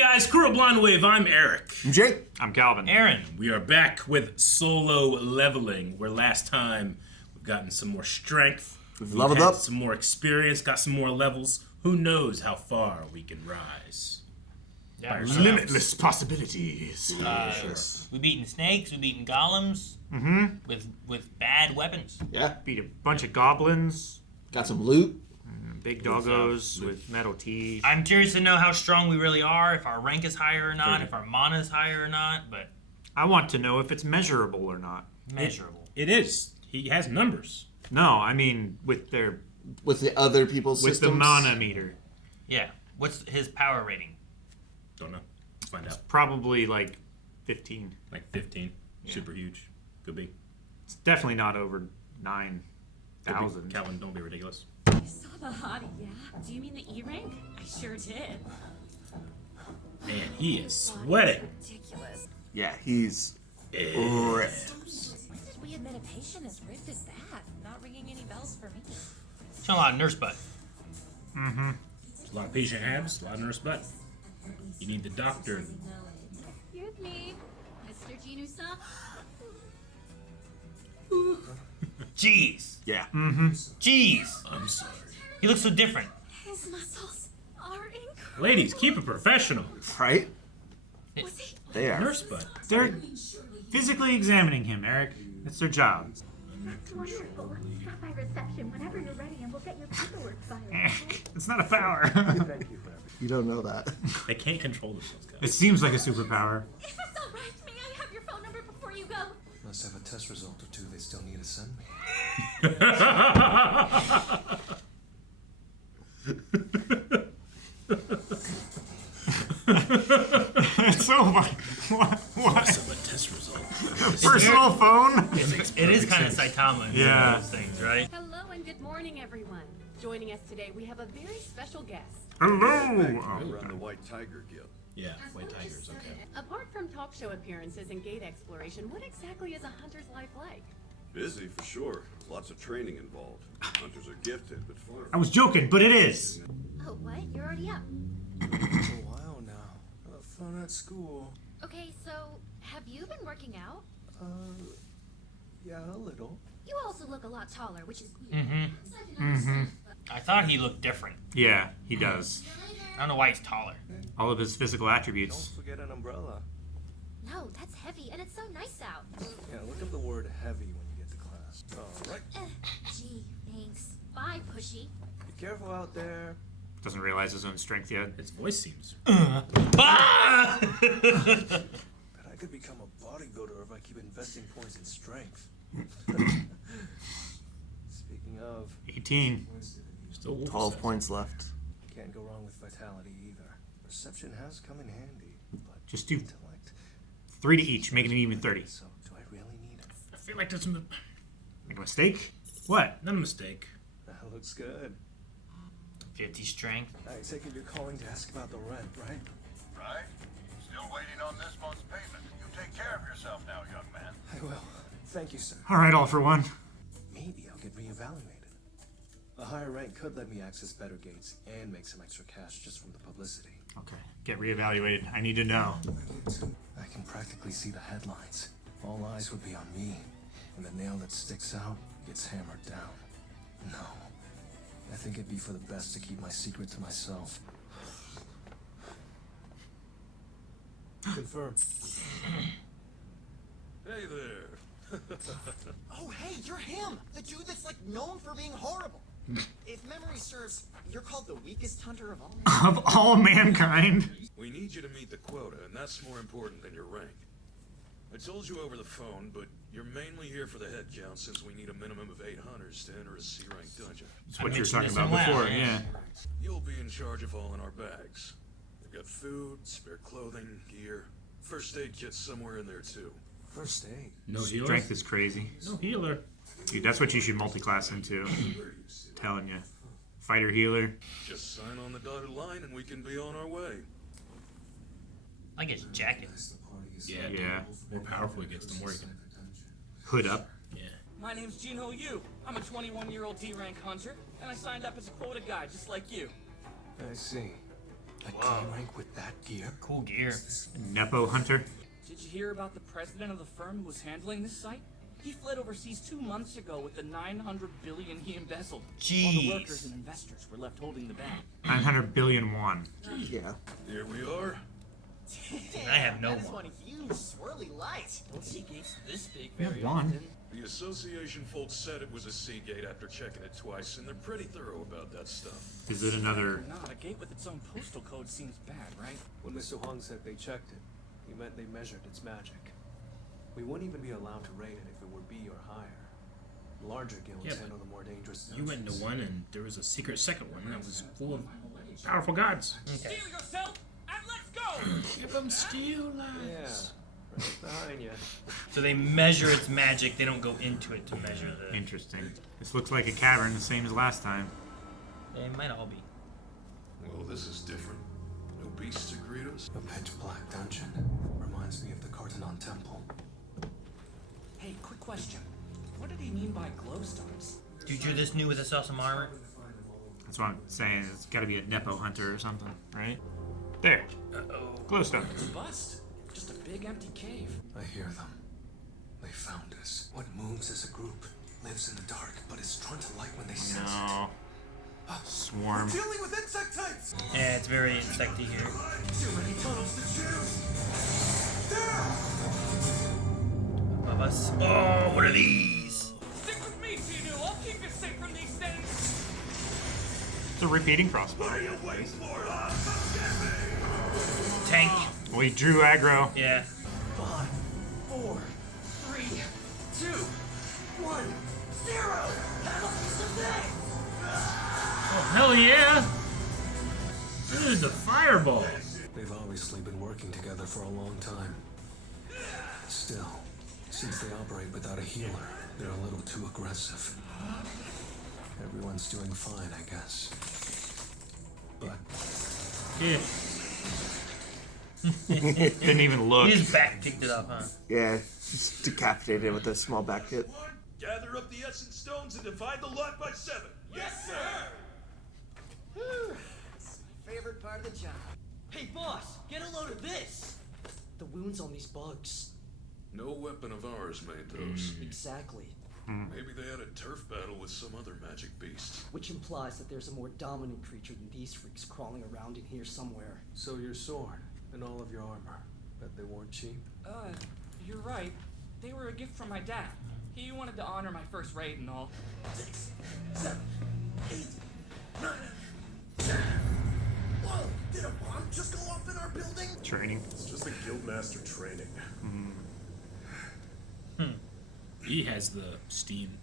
guys, Crew of Blonde Wave, I'm Eric. I'm Jake. I'm Calvin. Aaron. We are back with solo leveling, where last time we've gotten some more strength. We've leveled up. Some more experience, got some more levels. Who knows how far we can rise? Yeah, Limitless possibilities. We've beaten snakes, we've beaten golems with bad weapons. Yeah. Beat a bunch of goblins. Got some loot. Big doggos with metal teeth. I'm curious to know how strong we really are, if our rank is higher or not, if our mana is higher or not, but I want to know if it's measurable or not. measurable. It is. He has numbers. No, I mean with the other people's systems. mana meter. Yeah. What's his power rating? Don't know. Let's find out. Probably like 15. Like 15. Yeah. Super huge. Could be. It's definitely not over 9,000. Calvin, don't be ridiculous. You saw the hottie, yeah? Do you mean the E rank? I sure did. Man, he is sweating. Ridiculous. Yeah, he's ripped. When did we admit a patient as ripped as that? Not ringing any bells for me. Showing a lot of nurse butt. A lot of patient abs, a lot of nurse butt. You need the doctor. Excuse me, Mr. Jinusa. Jeez. Yeah. Jeez. I'm sorry. He looks so different. His muscles are incredible. Ladies, keep it professional. Right? Was he? They are. Nurse butt. They're physically examining him, Eric. It's their job. That's wonderful. Stop by reception whenever you're ready and we'll get your paperwork filed. It's not a power. You don't know that. They can't control themselves, guys. It seems like a superpower. If it's all right, may I have your phone number before you go? Must have a test result or two they still need to send me. It's over. What? Some test result. Personal phone? It is kind of Saitama in Yeah. those things, right? Hello and good morning, everyone. Joining us today, we have a very special guest. Hello. Run the White Tiger Guild. Yeah, white tigers, okay. Apart from talk show appearances and gate exploration, what exactly is a hunter's life like? Busy for sure. Lots of training involved. Hunters are gifted, but fun. I was joking, but it is. Oh, what? You're already up. For a while now. Fun at school. Okay, so have you been working out? Yeah, a little. You also look a lot taller, which is I thought he looked different. Yeah, he does. I don't know why he's taller. All of his physical Don't attributes. forget an umbrella. No, that's heavy, and it's so nice out. Yeah, look up the word heavy when you get to class. Alright. Gee, thanks. Bye, pushy. Be careful out there. Doesn't realize his own strength yet. His voice seems. Ah! Bet I could become a bodybuilder if I keep investing points in strength. Speaking of, 18. Still wolf 12 size. points left. can't go wrong with vitality either. Perception has come in handy, but Just do intellect. 3 to each, making it even 30. So, do I really need it? I feel like there's some. Make a mistake? What? Not a mistake. That looks good. 50 strength. I take it you're calling to ask about the rent, right? Right? Still waiting on this month's payment. You take care of yourself now, young man. I will. Thank you, sir. Alright, all for one. Maybe I'll get reevaluated. A higher rank could let me access better gates and make some extra cash just from the publicity. Okay, get reevaluated. I need to know. I can practically see the headlines. All eyes would be on me, and the nail that sticks out gets hammered down. No. I think it'd be for the best to keep my secret to myself. Confirm. Hey there. Oh, hey, you're him! The dude that's, like, known for being horrible. If memory serves, you're called the weakest hunter of all. Of all mankind. We need you to meet the quota, and that's more important than your rank. I told you over the phone, but you're mainly here for the head count since we need a minimum of 8 hunters to enter a C-rank dungeon. That's what I you were mentioned talking this about in before, lab, yeah. You'll be in charge of all in our bags. We've got food, spare clothing, gear. First aid kit's somewhere in there too. First aid. No healer. Strength is crazy. No healer. Dude, that's what you should multi-class into. Telling you. Fighter, healer. Just sign on the dotted line and we can be on our way. I like his jacket. Yeah. Yeah. The more powerful he gets, the more he can. Hood up. Yeah. My name's Yoonho Baek. I'm a 21-year-old D-rank hunter, and I signed up as a quota guy, just like you. I see. A gun rank with that gear? Cool gear. Nepo Hunter. Did you hear about the president of the firm who was handling this site? He fled overseas 2 months ago with the 900 billion he embezzled. All the workers and investors were left holding the bag. 900 billion won. Yeah. Here we are. I have no That is one. one huge swirly light. Don't see gates this big You have very one. often. The association folks said it was a Seagate after checking it twice, and they're pretty thorough about that stuff. Is it another? Not a gate with its own postal code seems bad, right? When Mr. Huang said they checked it, he meant they measured its magic. We wouldn't even be allowed to raid it if it were B or higher. Larger guilds Yeah, but handle the more dangerous stuff. You went into one, and there was a secret second one that was full of powerful gods. Steal yourself and let's go! Give them steel Yeah, lights. right behind you. So they measure its magic. They don't go into it to measure the. Interesting. This looks like a cavern, the same as last time. They might all be. Well, this is different. No beasts to greet us. A pitch black dungeon. Reminds me of the Cartenon Temple. Hey, quick question. What did he mean by glowstones? Dude, you're this new with this awesome armor. That's what I'm saying. It's got to be a Nepo Hunter or something, right? There. Glowstone. It's a bust. Just a big empty cave. I hear them. They found us. What moves as a group lives in the dark, but is drawn to light when they sense No. Swarm. Dealing with insect types. Yeah, it's very insecty here. Too many tunnels to choose. Above us. Oh, what are these? Stick with me, Ginu. I'll keep you safe from these things. It's a repeating crossbow. Tank. Well, he drew aggro. Yeah. 5, 4, 3, 2, 1, 0. Have a piece of this. Oh, hell yeah! Dude, the fireball. They've obviously been working together for a long time. Still, since they operate without a healer, they're a little too aggressive. Everyone's doing fine, I guess. But Yeah. Didn't even look. His back picked it up, huh? Yeah. Just decapitated with a small back hit. Gather up the essence stones and divide the lot by 7. Yes, sir. Whew. It's my favorite part of the job. Hey, boss, get a load of this. The wounds on these bugs. No weapon of ours made those. Exactly. Maybe they had a turf battle with some other magic beast. Which implies that there's a more dominant creature than these freaks crawling around in here somewhere. So your sword and all of your armor, bet they weren't cheap. You're right. They were a gift from my dad. He wanted to honor my first raid and all. 6, 7, 8, 9, 10. Whoa! Did a bomb just go off in our building? Training. It's just a guildmaster training. He has the steam,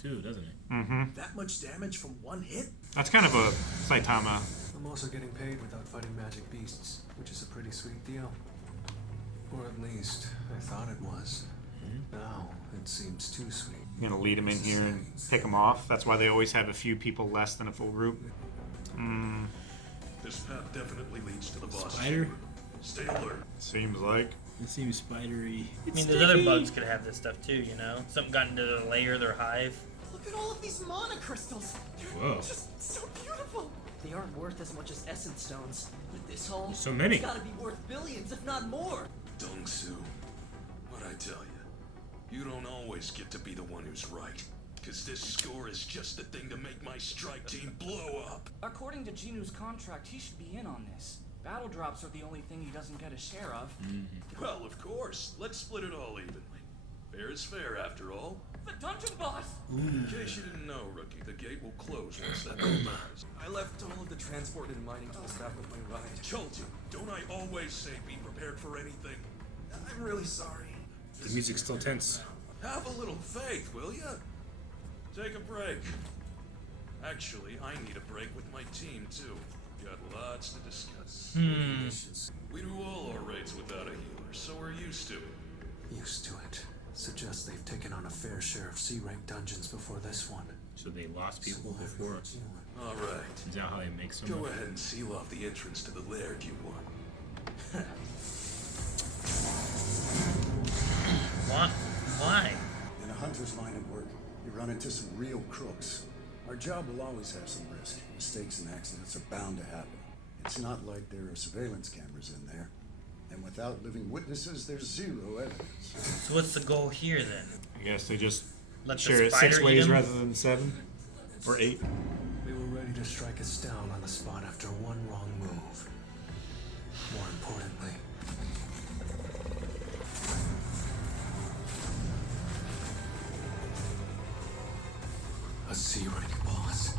too, doesn't he? Mm-hmm. That much damage from one hit? That's kind of a Saitama. I'm also getting paid without fighting magic beasts, which is a pretty sweet deal. or at least I thought it was. Now it seems too sweet. You're gonna lead them in here and pick them off. That's why they always have a few people less than a full group. This path definitely leads to the boss. Spider? Stay alert. Seems like. It seems spidery. I mean, those other bugs could have this stuff too, you know? Something got into their lair, their hive. Look at all of these mana crystals. They're Whoa. just so beautiful. They aren't worth as much as essence stones. With this haul, There's so many. it's gotta be worth billions, if not more. Dongsoo, what'd I tell you? You don't always get to be the one who's right. Cause this score is just the thing to make my strike team blow up. According to Jinu's contract, he should be in on this. Battle drops are the only thing he doesn't get a share of. Well, of course. Let's split it all evenly. Fair is fair, after all. The dungeon boss! In case you didn't know, Rookie, the gate will close once that bell dies. I left all of the transported mining tools back with my ride. Told you, don't I always say be prepared for anything? I'm really sorry. The music's still tense. Have a little faith, will ya? Take a break. Actually, I need a break with my team, too. Got lots to discuss. We do all our raids without a healer, so we're used to it. Used to it. Suggests they've taken on a fair share of C-rank dungeons before this one. So they lost people before. All right. Is that how they make some? Go ahead and seal off the entrance to the lair, you want. What? Why? In a hunter's line of work, you run into some real crooks. Our job will always have some risk. Mistakes and accidents are bound to happen. It's not like there are surveillance cameras in there. And without living witnesses, there's zero evidence. So what's the goal here then? I guess they just Let the share it spider 6 eat ways him? rather than 7 or 8. We were ready to strike us down on the spot after one wrong move. More importantly, a C rank boss,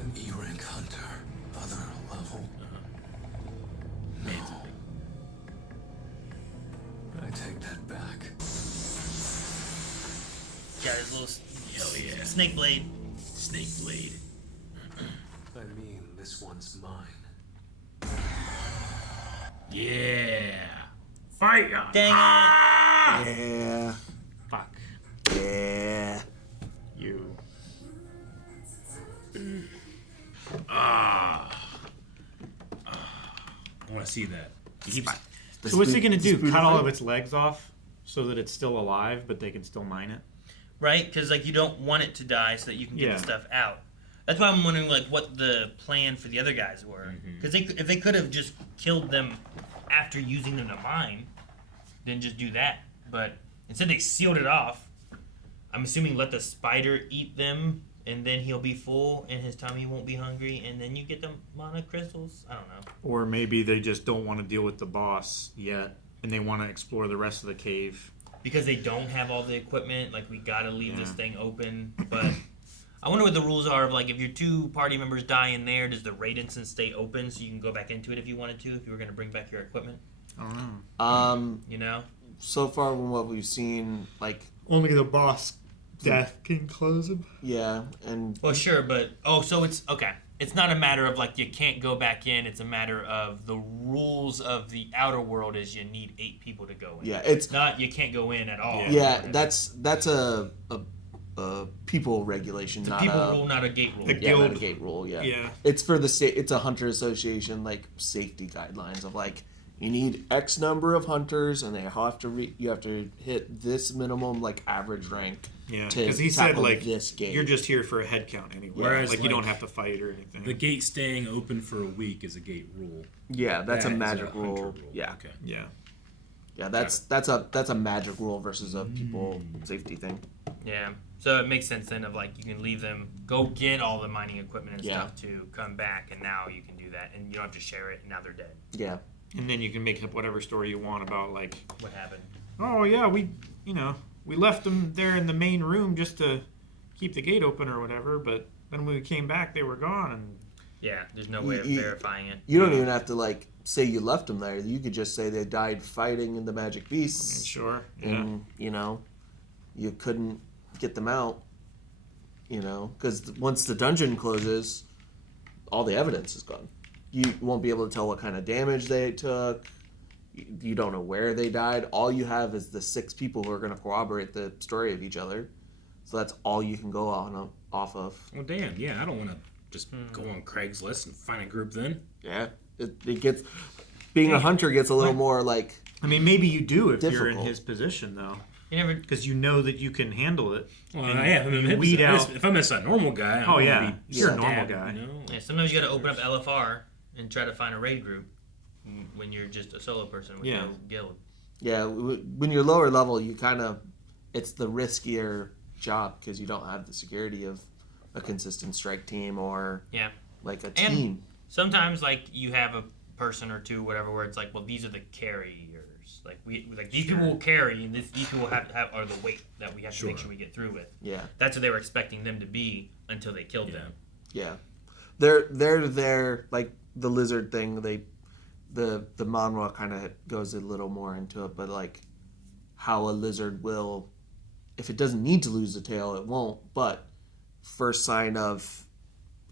an E rank hunter, other level. No. I take that back. Got his little Hell yeah. snake blade. Snake blade. I mean, this one's mine. Yeah. Fight ya. Dang it. Yeah. Fuck. Yeah. You. I want to see that. He keeps, So what's he gonna do? spoon Cut all fight? of its legs off so that it's still alive, but they can still mine it? Right? Because like you don't want it to die so that you can get Yeah. the stuff out. That's why I'm wondering like what the plan for the other guys were. Because if they could have just killed them after using them to mine, then just do that. But instead they sealed it off. I'm assuming let the spider eat them, and then he'll be full, and his tummy won't be hungry, and then you get the mana crystals. I don't know. Or maybe they just don't want to deal with the boss yet, and they want to explore the rest of the cave. Because they don't have all the equipment, like we gotta leave this Yeah. thing open. But I wonder what the rules are of like if your 2 party members die in there, does the raid instance stay open so you can go back into it if you wanted to, if you were gonna bring back your equipment? I don't know. You know? So far from what we've seen, like, Only the boss death can close him. yeah, and Well, sure, but so it's okay. It's not a matter of like you can't go back in. It's a matter of the rules of the outer world is you need 8 people to go in. yeah, it's Not you can't go in at all. yeah, that's a people regulation, It's a not people a rule, not a gate rule. A yeah, not a guild. gate rule. Yeah, Yeah. it's for the it's a hunter association like safety guidelines of like you need X number of hunters and they have to you have to hit this minimum like average rank. Yeah, to because he said tackle like this gate. you're just here for a head count anyway. Whereas, like you like, don't have to fight or anything. the gate staying open for a week is a gate rule. Yeah, that's That a is magic hunter rule. Yeah, Okay. yeah. yeah, that's a magic rule versus a people safety thing. Yeah. So it makes sense then of like you can leave them, go get all the mining equipment and Yeah. stuff to come back, and now you can do that, and you don't have to share it, and now they're dead. Yeah, And then you can make up whatever story you want about like, What happened? oh yeah, we left them there in the main room just to keep the gate open or whatever, but then when we came back they were gone and Yeah, there's no way of You- verifying it. you don't even have to like say you left them there. You could just say they died fighting in the magic beasts. sure. Yeah. And you couldn't get them out, because once the dungeon closes, all the evidence is gone. You won't be able to tell what kind of damage they took. You don't know where they died. All you have is the 6 people who are going to corroborate the story of each other. So that's all you can go off of. Well, damn. Yeah, I don't want to just go on Craigslist and find a group then. Yeah, it gets being a hunter gets a little more like. I mean, maybe you do if you're in difficult. his position though, You never. because you know that you can handle it. Well, And yeah, I mean, you weed out. if I'm just a normal guy, I'm Oh, gonna yeah. be You're a stabbed, normal guy. You know? Yeah, sometimes you got to open up LFR and try to find a raid group when you're just a solo person with Yeah. no guild. Yeah, when you're lower level, you it's the riskier job because you don't have the security of a consistent strike team or Yeah. like a And team. sometimes like you have a person or two, whatever, where it's like, well, these are the carriers. Like these people will carry, and these people have are the weight that we have to make sure we get through with. Yeah, That's what they were expecting them to be until they killed them. yeah, they're there like the lizard thing. The manhwa kind of goes a little more into it, but like how a lizard will, if it doesn't need to lose a tail, it won't. But first sign of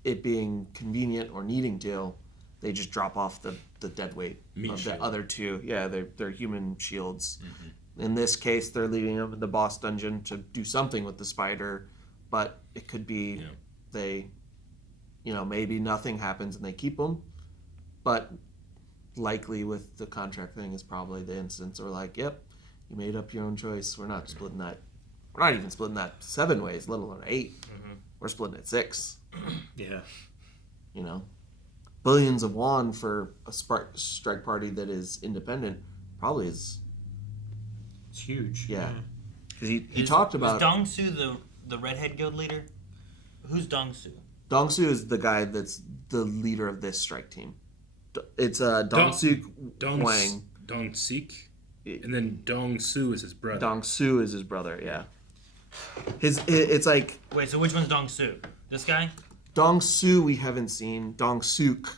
it being convenient or needing to, they just drop off the dead weight Meat of shield. the other 2. Yeah, they're human shields. In this case, they're leaving them in the boss dungeon to do something with the spider, but it could be they, maybe nothing happens and they keep them, but likely with the contract thing is probably the instance where like, yep, you made up your own choice. We're not splitting that. We're not even splitting that 7 ways, let alone 8. We're splitting it 6. Yeah. billions of won for a strike party that is independent probably is. It's huge. Yeah. Because he talked about. Is Dongsoo the redhead guild leader? Who's Dongsoo? Dongsoo is the guy that's the leader of this strike team. It's Dongsuk Hwang. Dongsuk. And then Dongsoo is his brother. Dongsoo is his brother, yeah. It's like... Wait, so which one's Dongsoo? This guy? Dongsoo we haven't seen. Dongsuk.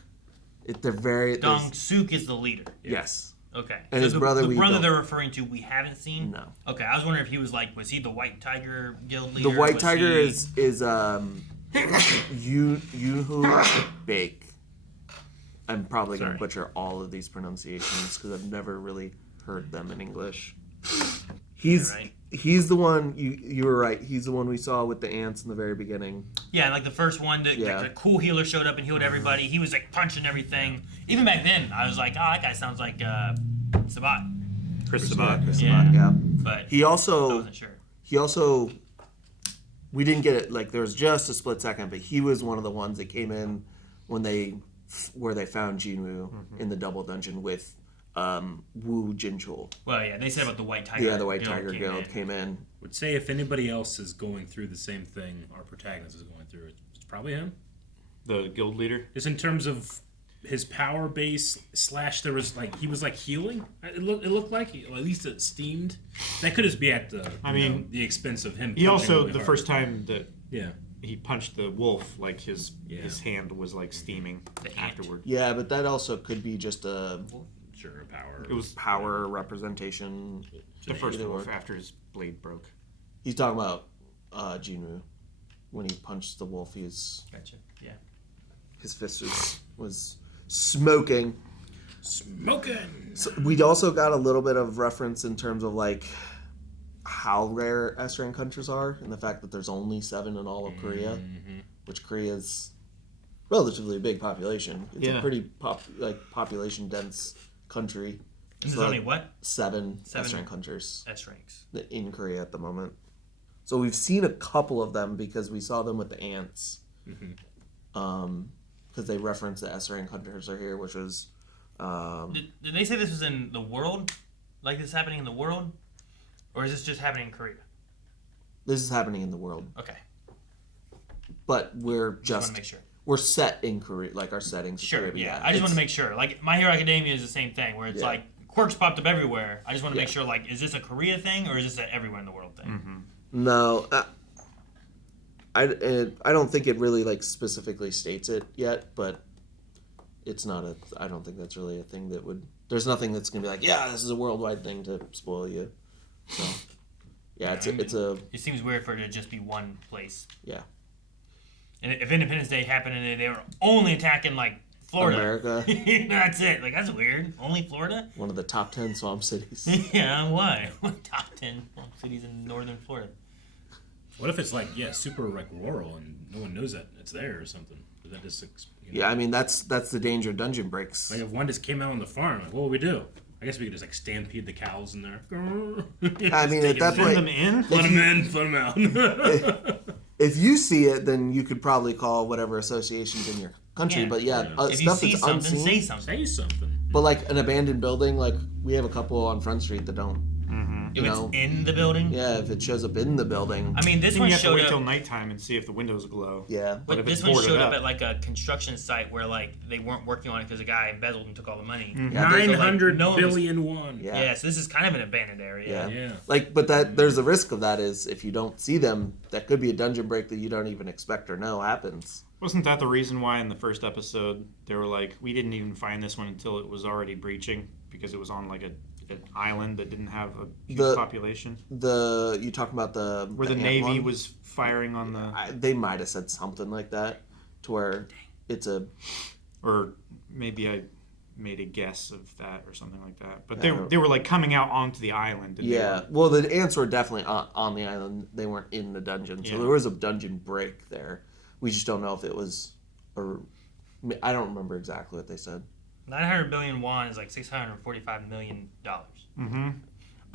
They're very... Dongsuk is the leader. Yes. Okay. And so his brother the brother they're referring to we haven't seen? No. Okay, I was wondering if he was like, was he the White Tiger guild The leader? White Tiger is Yoonho Baek. I'm probably going to butcher all of these pronunciations because I've never really heard them in English. He's the one, you were right, he's the one we saw with the ants in the very beginning. Yeah, like the first one, the cool healer showed up and healed everybody. He was like punching everything. Even back then, I was like, oh, that guy sounds like Sabat. Chris Sabat. Chris Sabat, yeah. But he also, I wasn't sure. He also, we didn't get it, like there was just a split second, but he was one of the ones that came in where they found Jinwoo in the double dungeon with Wu Jinchul. Well, yeah, they said about the White Tiger. Yeah, the White Tiger Guild came in. Would say if anybody else is going through the same thing our protagonist is going through, it's probably him. The guild leader? Just in terms of his power base / there was like he was like healing. It looked like, or at least it steamed. That could just be at the the expense of him. He also really the hard. First time that he punched the wolf, like his hand was like steaming afterward. Yeah, but that also could be just power. It was power representation. The first wolf after his blade broke. He's talking about Jinwoo. When he punched the wolf, his fist was smoking. So we also got a little bit of reference in terms of like how rare S-rank countries are, and the fact that there's only 7 in all of Korea, which Korea's relatively big population. It's a pretty population dense country. There's only what? 7 S-rank countries. S-ranks in Korea at the moment. So we've seen a couple of them because we saw them with the ants. Because they reference the S-rank hunters are here, which was. Did they say this was in the world? Like this is happening in the world? Or is this just happening in Korea? This is happening in the world. Okay. But we're just want to make sure. We're set in Korea, like our settings. Sure, Korea, yeah. I just want to make sure. Like My Hero Academia is the same thing, where it's like quirks popped up everywhere. I just want to make sure, like, is this a Korea thing or is this an everywhere in the world thing? No, I don't think it really like specifically states it yet, but it's not a. I don't think that's really a thing that would. There's nothing that's gonna be like, yeah, this is a worldwide thing to spoil you. So, yeah, it's a. It seems weird for it to just be one place. Yeah. And if Independence Day happened and they were only attacking like Florida, America, that's it. Like that's weird. Only Florida. One of the top 10 swamp cities. Yeah, why? Top 10 swamp cities in northern Florida. What if it's like super like rural and no one knows that it's there or something? Does that just Yeah, I mean that's the danger of dungeon breaks. Like if one just came out on the farm, like what would we do? I guess we could just like stampede the cows in there. I mean at that point, let them in, let them in, let them out. If you see it, then you could probably call whatever associations in your country. Yeah. But If stuff you see that's something, unseen. say something. Say something. But like an abandoned building, like we have a couple on Front Street that don't. If it's in the building? Yeah, if it shows up in the building. I mean, this then one you have to showed wait up. till nighttime and see if the windows glow. Yeah. But But if this it's one boarded showed up up at like a construction site where like they weren't working on it because the guy embezzled and took all the money. 900 no one was- billion won. Yeah, so this is kind of an abandoned area. Yeah. Like, but there's a risk of that is if you don't see them, that could be a dungeon break that you don't even expect or know happens. Wasn't that the reason why in the first episode they were like, we didn't even find this one until it was already breaching because it was on like an island that didn't have a huge population? You talking about where the Navy one? was firing on the. They might have said something like that, to where it's a. Or maybe I made a guess of that or something like that. But they were like coming out onto the island. And Well, the ants were definitely on the island. They weren't in the dungeon, so there was a dungeon break there. We just don't know if it was, or I don't remember exactly what they said. 900 billion won is like $645 million. Mm-hmm.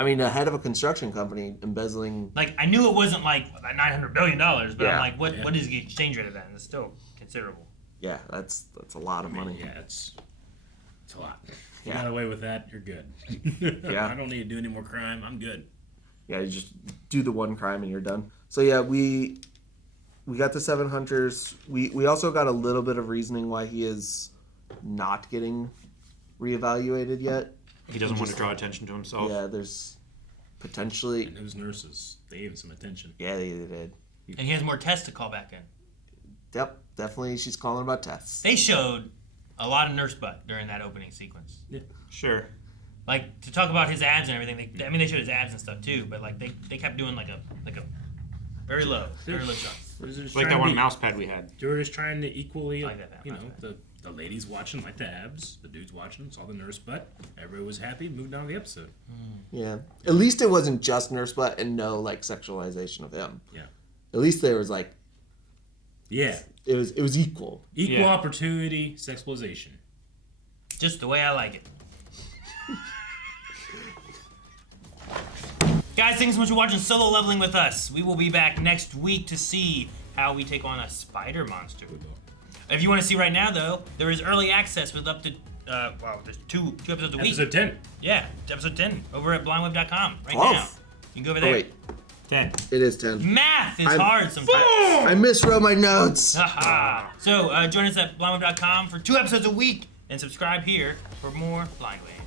I mean, the head of a construction company embezzling. Like, I knew it wasn't like $900 billion, but Yeah. I'm like, what is the exchange rate of that? And it's still considerable. Yeah, that's a lot of money. Yeah, it's a lot. If you Yeah. got away with that, you're good. Yeah. I don't need to do any more crime. I'm good. Yeah, you just do the one crime and you're done. So yeah, we got the 7 hunters. We also got a little bit of reasoning why he is not getting reevaluated yet. He doesn't want to draw attention to himself. Yeah, there's potentially. And those nurses, they gave him some attention. Yeah, they did. And he has more tests to call back in. Yep, definitely. She's calling about tests. They showed a lot of nurse butt during that opening sequence. Yeah, sure. Like to talk about his abs and everything. They showed his abs and stuff too, but like they kept doing like a very low shots. Like that one mouse pad we had. They were just trying to equally, Like that you know, the ladies watching like the abs, the dudes watching saw the nurse butt. Everybody was happy. Moved on to the episode. Yeah, at least it wasn't just nurse butt and no like sexualization of him. Yeah, at least there was like. Yeah, it was equal. Equal opportunity sexualization. Just the way I like it. Guys, thanks so much for watching Solo Leveling with us. We will be back next week to see how we take on a spider monster. If you want to see right now, though, there is early access with up to, there's two episodes a week. Episode 10. Yeah, episode 10 over at blindweb.com right 12. now. You can go over there. Oh, wait. 10. It is 10. Math is hard sometimes. I miswrote my notes. So join us at blindweb.com for 2 episodes a week and subscribe here for more Blindwave.